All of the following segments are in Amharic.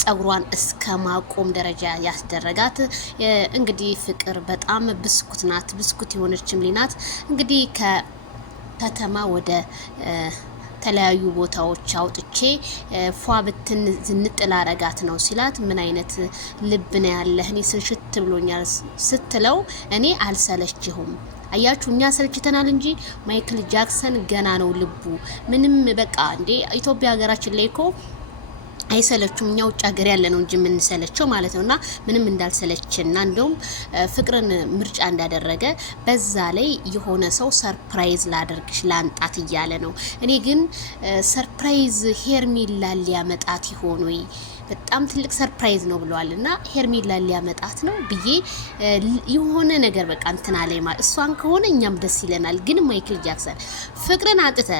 ጸጉሯን እስከ ማቆም ደረጃ ያስደረጋት እንግዲህ ፍቅር በጣም ብስኩት ናት። ብስኩት የሆነችም ሊናት እንግዲህ ከከተማ ወደ ተለያዩ ቦታዎች አውጥቼ ፏ ብትን ዝንጥላ አረጋት ነው ሲላት፣ ምን አይነት ልብ ነው ያለህ? እኔ ስንሽት ብሎኛል ስትለው፣ እኔ አልሰለችሁም። አያችሁ እኛ ሰልችተናል እንጂ ማይክል ጃክሰን ገና ነው ልቡ። ምንም በቃ እንዴ ኢትዮጵያ ሀገራችን ላይ እኮ አይሰለችም። እኛ ውጭ ሀገር ያለ ነው እንጂ የምንሰለቸው ማለት ነውና ምንም እንዳልሰለችና እንደውም ፍቅርን ምርጫ እንዳደረገ በዛ ላይ የሆነ ሰው ሰርፕራይዝ ላደርግሽ ላንጣት እያለ ነው። እኔ ግን ሰርፕራይዝ ሄርሜላ ሊያመጣት ይሆን ወይ? በጣም ትልቅ ሰርፕራይዝ ነው ብለዋልና ሄርሜላ ሊያመጣት ነው ብዬ የሆነ ነገር በቃ እንትና ላይ ማለት እሷን ከሆነ እኛም ደስ ይለናል። ግን ማይክል ጃክሰን ፍቅርን አንጥተ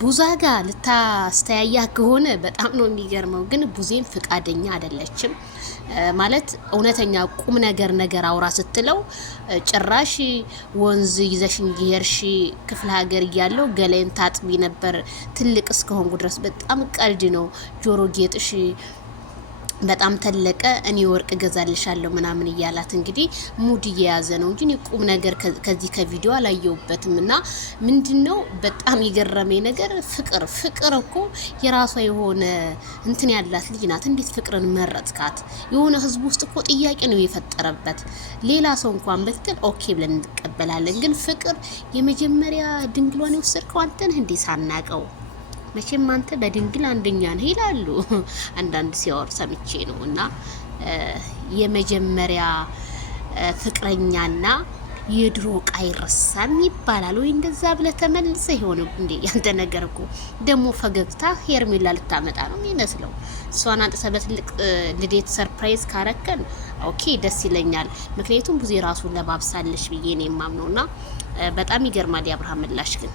ቡዛ ጋር ልታስተያያ ከሆነ በጣም ነው የሚገርመው። ግን ቡዜም ፍቃደኛ አይደለችም ማለት እውነተኛ ቁም ነገር አውራ ስትለው ጭራሽ ወንዝ ይዘሽኝ ሄርሺ ክፍለ ሀገር እያለው ገላይን ታጥቢ ነበር ትልቅ እስከሆንኩ ድረስ በጣም ቀልድ ነው። ጆሮ ጌጥሽ በጣም ተለቀ እኔ ወርቅ ገዛልሻለሁ ምናምን እያላት እንግዲህ ሙድ እየያዘ ነው እንጂ ቁም ነገር ከዚህ ከቪዲዮ አላየውበትም። እና ምንድነው በጣም የገረመኝ ነገር ፍቅር እኮ የራሷ የሆነ እንትን ያላት ልጅ ናት። እንዴት ፍቅርን መረጥካት? የሆነ ህዝብ ውስጥ እኮ ጥያቄ ነው የፈጠረበት። ሌላ ሰው እንኳን በትል ኦኬ ብለን እንቀበላለን። ግን ፍቅር የመጀመሪያ ድንግሏን የወሰድከው አንተ ነህ እንዴ ሳናቀው? መቼም አንተ በድንግል አንደኛ ነህ ይላሉ አንዳንድ ሲያወር ሰምቼ ነው። እና የመጀመሪያ ፍቅረኛና የድሮ ቃ ይረሳም ይባላል ወይ? እንደዛ ብለህ ተመልሰህ ይሆን እንዴ? ያንተ ነገር እኮ ደግሞ ፈገግታ ሄርሜላ ልታመጣ ነው የሚመስለው። እሷን አንተ በትልቅ ልዴት ሰርፕራይዝ ካረከን ኦኬ ደስ ይለኛል። ምክንያቱም ብዙ ራሱን ለባብሳለሽ ብዬ ነው የማምነውና በጣም ይገርማል። የአብርሃም ምላሽ ግን